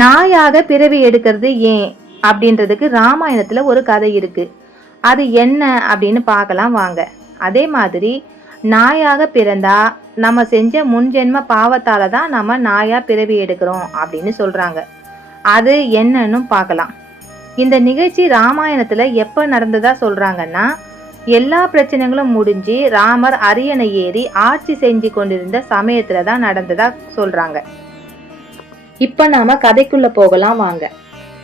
நாயாக பிறவி எடுக்கிறது ஏன் அப்படின்றதுக்கு ராமாயணத்துல ஒரு கதை இருக்கு. அது என்ன அப்படின்னு பார்க்கலாம் வாங்க. அதே மாதிரி நாயாக பிறந்தா நம்ம செஞ்ச முன்ஜென்ம பாவத்தால தான் நம்ம நாயா பிறவி எடுக்கிறோம் அப்படின்னு சொல்றாங்க. அது என்னன்னு பார்க்கலாம். இந்த நிகழ்ச்சி ராமாயணத்துல எப்ப நடந்ததா சொல்றாங்கன்னா எல்லா பிரச்சனைகளும் முடிஞ்சு ராமர் அரியணை ஏறி ஆட்சி செஞ்சு கொண்டிருந்த சமயத்துல தான் நடந்ததா சொல்றாங்க. இப்ப நாம கதைக்குள்ள போகலாம் வாங்க.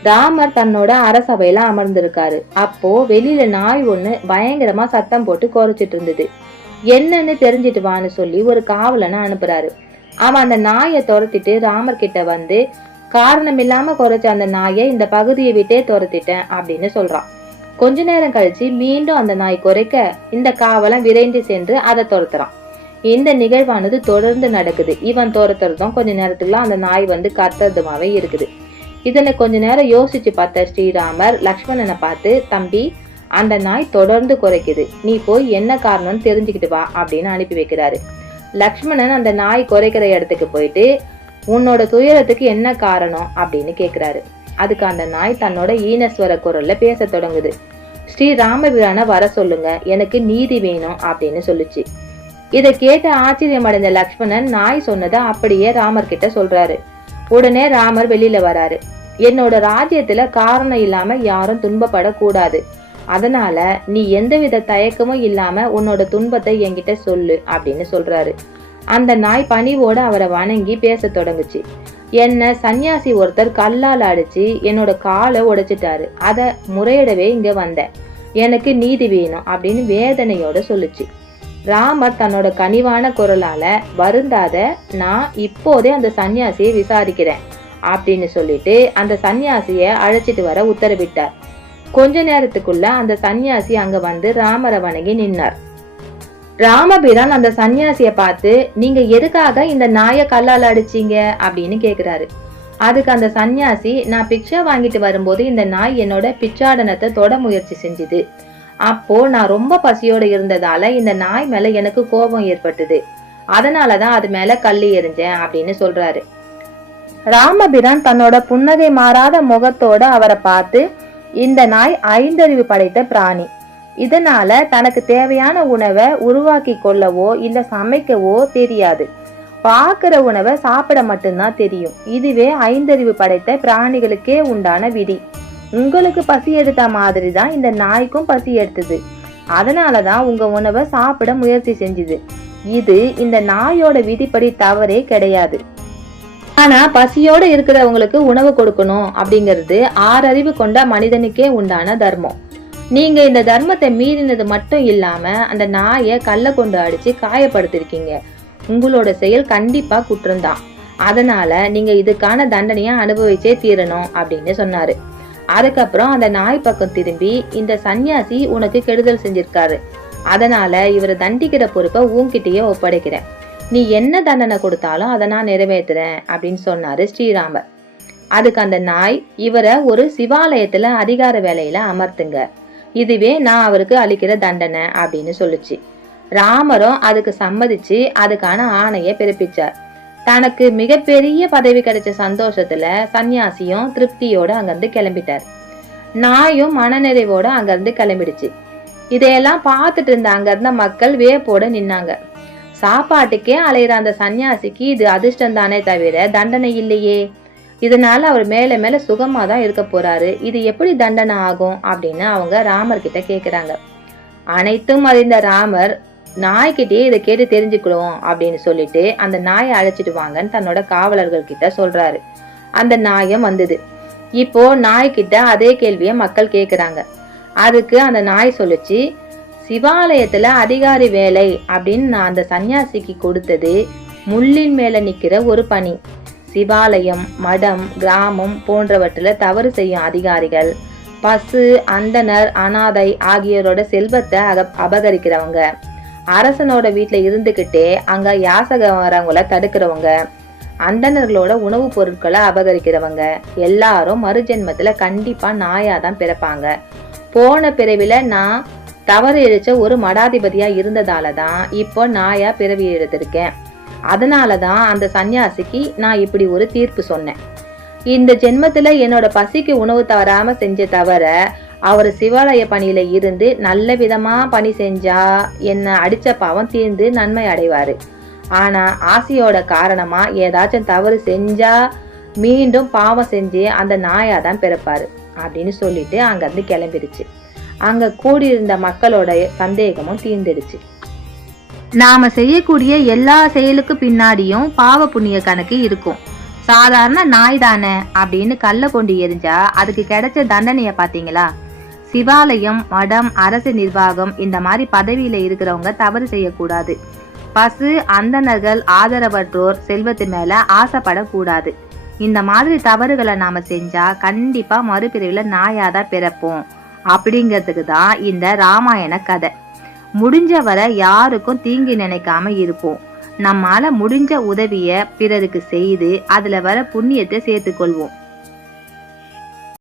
ராமர் தன்னோட அரசவையில அமர்ந்திருக்காரு. அப்போ வெளியில நாய் ஒண்ணு பயங்கரமா சத்தம் போட்டு குறைச்சிட்டு இருந்தது. என்னன்னு தெரிஞ்சிட்டு வான்னு சொல்லி ஒரு காவலனை அனுப்புறாரு. அவன் அந்த நாயை துரத்திட்டு ராமர் கிட்ட வந்து காரணம் இல்லாம குறைச்ச அந்த நாயை இந்த பகுதியை விட்டே துரத்திட்டேன் அப்படின்னு சொல்றான். கொஞ்ச நேரம் கழிச்சு மீண்டும் அந்த நாய் குறைக்க இந்த காவலன் விரைந்து சென்று அதை துரத்துறான். இந்த நிகழ்வானது தொடர்ந்து நடக்குது. இவன் துரத்துறதும் கொஞ்ச நேரத்துல அந்த நாய் வந்து கத்துறதுமாவே இருக்குது. இதனை கொஞ்ச நேரம் யோசிச்சு பார்த்த ஸ்ரீராமர் லக்ஷ்மணனை பார்த்து தம்பி அந்த நாய் தொடர்ந்து குறைக்குது. நீ போய் என்ன காரணம்னு தெரிஞ்சுக்கிட்டு வா அப்படின்னு அனுப்பி வைக்கிறாரு. லக்ஷ்மணன் அந்த நாய் குறைக்கிற இடத்துக்கு போயிட்டு உன்னோட துயரத்துக்கு என்ன காரணம்? அப்படின்னு கேக்குறாரு. அதுக்கு அந்த நாய் தன்னோட ஈனஸ்வர குரல்ல பேச தொடங்குது. ஸ்ரீ ராமபிரான வர சொல்லுங்க. எனக்கு நீதி வேணும் அப்படின்னு சொல்லுச்சு. இதை கேட்டு ஆச்சரியமடைந்த லக்ஷ்மணன் நாய் சொன்னதை அப்படியே ராமர் கிட்ட சொல்றாரு. உடனே ராமர் வெளியில வராரு. என்னோட ராஜ்யத்துல காரணம் இல்லாம யாரும் துன்பப்படக்கூடாது. அதனால நீ எந்தவித தயக்கமும் இல்லாம உன்னோட துன்பத்தை என்கிட்ட சொல்லு அப்படின்னு சொல்றாரு. அந்த நாய் பணிவோட அவரை வணங்கி பேச தொடங்குச்சு. என்ன சன்னியாசி ஒருத்தர் கல்லால் அடிச்சு என்னோட காலை உடைச்சிட்டாரு. அத முறையிடவே இங்க வந்தேன். எனக்கு நீதி வேணும் அப்படின்னு வேதனையோட சொல்லுச்சு. ராமர் தன்னோட கனிவான குரலால வருந்தாத நான் இப்போதே அந்த சன்னியாசியை விசாரிக்கிறேன் அப்படின்னு சொல்லிட்டு அந்த சன்னியாசிய அழைச்சிட்டு வர உத்தரவிட்டார். கொஞ்ச நேரத்துக்குள்ள அந்த சன்னியாசி அங்க வந்து ராமரை வணங்கி நின்னார். ராமபிரான் அந்த சன்னியாசிய பார்த்து நீங்க எதுக்காக இந்த நாயை கல்லால் அடிச்சீங்க? அப்படின்னு கேக்குறாரு. அதுக்கு அந்த சன்னியாசி நான் பிக்ஷா வாங்கிட்டு வரும்போது இந்த நாய் என்னோட பிச்சாடனத்தை தொட முயற்சி செஞ்சுது. அப்போ நான் ரொம்ப பசியோட இருந்ததால இந்த நாய் மேல எனக்கு கோபம் ஏற்பட்டது. அதனாலதான் அது மேல கல்லு எறிஞ்சேன் அப்படின்னு சொல்றாரு. ராமபிரான் தன்னோட புன்னகை மாறாத முகத்தோட அவரை பார்த்து இந்த நாய் ஐந்தறிவு படைத்த பிராணி. இதனால தனக்கு தேவையான உணவை உருவாக்கி கொள்ளவோ இல்ல சமைக்கவோ தெரியாது. பாக்குற உணவை சாப்பிட மட்டும்தான் தெரியும். இதுவே ஐந்தறிவு படைத்த பிராணிகளுக்கே உண்டான விதி. உங்களுக்கு பசி எடுத்த மாதிரி தான் இந்த நாய்க்கும் பசி எடுத்தது. அதனாலதான் உங்கள் உணவை சாப்பிட முயற்சி செஞ்சுது. இது இந்த நாயோட விதிப்படி தவறே கிடையாது. ஆனா பசியோட இருக்கிறவங்களுக்கு உணவு கொடுக்கணும் அப்படிங்கிறது ஆறறிவு கொண்ட மனிதனுக்கே உண்டான தர்மம். நீங்க இந்த தர்மத்தை மீறினது மட்டும் இல்லாம அந்த நாயை கல்லை கொண்டு அடிச்சு காயப்படுத்திருக்கீங்க. உங்களோட செயல் கண்டிப்பா குற்றம்தான் அதனால நீங்க இதுக்கான தண்டனையை அனுபவிச்சே தீரணும் அப்படின்னு சொன்னாரு. அதுக்கப்புறம் அந்த நாய் பக்கம் திரும்பி இந்த சன்னியாசி உனக்கு கெடுதல் செஞ்சிருக்காரு. அதனால இவரை தண்டிக்கிற பொறுப்பை உன்கிட்டயே ஒப்படைக்கிறேன். நீ என்ன தண்டனை கொடுத்தாலும் அதை நான் நிறைவேற்றுறேன் அப்படின்னு சொன்னாரு ஸ்ரீராமர். அதுக்கு அந்த நாய் இவரை ஒரு சிவாலயத்துல அதிகார வேலையில அமர்த்துங்க. இதுவே நான் அவருக்கு அளிக்கிற தண்டனை அப்படின்னு சொல்லுச்சு. ராமரும் அதுக்கு சம்மதிச்சு அதுக்கான ஆணையை பிறப்பிச்சார். தனக்கு மிகப்பெரிய பதவி கிடைச்ச சந்தோஷத்துல சன்னியாசியும் திருப்தியோட அங்கிருந்து கிளம்பிட்டார். நாயும் மனநிறைவோட அங்கிருந்து கிளம்பிடுச்சு. இதையெல்லாம் பார்த்துட்டு இருந்த அங்க இருந்த மக்கள் வேப்போட நின்னாங்க. சாப்பாட்டுக்கே அலையிற அந்த சன்னியாசிக்கு இது அதிர்ஷ்டம் தானே தவிர தண்டனை இல்லையே. இதனால அவர் மேல மேல சுகமா தான் இருக்க போறாரு. இது எப்படி தண்டனை ஆகும் அப்படின்னு அவங்க ராமர் கிட்ட கேக்குறாங்க. அனைத்தும் அறிந்த ராமர் நாய்கிட்டயே இதை கேட்டு தெரிஞ்சுக்கிடுவோம் அப்படின்னு சொல்லிட்டு அந்த நாயை அழைச்சிட்டு வாங்கன்னு தன்னோட காவலர்கள் கிட்ட சொல்றாரு. அந்த நாயம் வந்தது. இப்போ நாய்கிட்ட அதே கேள்வியை மக்கள் கேக்குறாங்க. அதுக்கு அந்த நாய் சொல்லிச்சு சிவாலயத்துல அதிகாரி வேலை அப்படின்னு நான் அந்த சன்னியாசிக்கு கொடுத்தது முள்ளின் மேல நிக்கிற ஒரு பணி. சிவாலயம் மடம் கிராமம் போன்றவற்றில் தவறு செய்யும் அதிகாரிகள் பசு அந்தனர் அனாதை ஆகியோரோட செல்வத்தை அக அபகரிக்கிறவங்க. அரசனோட வீட்டில் இருந்துக்கிட்டே அங்கே யாசகம் வரவங்கள தடுக்கிறவங்க அந்தணர்களோட உணவுப் பொருட்களை அபகரிக்கிறவங்க எல்லாரும் மறுஜென்மத்தில் கண்டிப்பாக நாயாக தான் பிறப்பாங்க. போன பிறவில நான் தவறு இழைச்ச ஒரு மடாதிபதியாக இருந்ததால தான் இப்போ நாயாக பிறவி எடுத்திருக்கேன். அதனால தான் அந்த சன்னியாசிக்கு நான் இப்படி ஒரு தீர்ப்பு சொன்னேன். இந்த ஜென்மத்தில் என்னோட பசிக்கு உணவு தவறாமல் செஞ்ச தவிர அவர் சிவாலய பணியில இருந்து நல்ல விதமா பணி செஞ்சா என்னை அடிச்ச பாவம் தீர்ந்து நன்மை அடைவாரு. ஆனா ஆசையோட காரணமா ஏதாச்சும் தவறு செஞ்சா மீண்டும் பாவம் செஞ்சு அந்த நாயா தான் பிறப்பாரு அப்படின்னு சொல்லிட்டு அங்கேருந்து கிளம்பிடுச்சு. அங்க கூடியிருந்த மக்களோட சந்தேகமும் தீர்ந்துடுச்சு. நாம செய்யக்கூடிய எல்லா செயலுக்கு பின்னாடியும் பாவ புண்ணிய கணக்கு இருக்கும். சாதாரண நாய் தானே அப்படின்னு கல்ல கொண்டு எரிஞ்சா அதுக்கு கிடைச்ச தண்டனையை பாத்தீங்களா சிவாலயம் மடம் அரசு நிர்வாகம் இந்த மாதிரி பதவியில இருக்கிறவங்க தவறு செய்யக்கூடாது. பசு அந்தணர்கள் ஆதரவற்றோர் செல்வத்து மேல ஆசைப்படக்கூடாது. இந்த மாதிரி தவறுகளை நாம செஞ்சா கண்டிப்பா மறுபிரிவுல நாயாதான் பிறப்போம். அப்படிங்கிறதுக்கு தான் இந்த ராமாயண கதை. முடிஞ்ச வரை யாருக்கும் தீங்கு நினைக்காம இருப்போம். நம்மால முடிஞ்ச உதவிய பிறருக்கு செய்து அதுல வர புண்ணியத்தை சேர்த்துக்கொள்வோம்.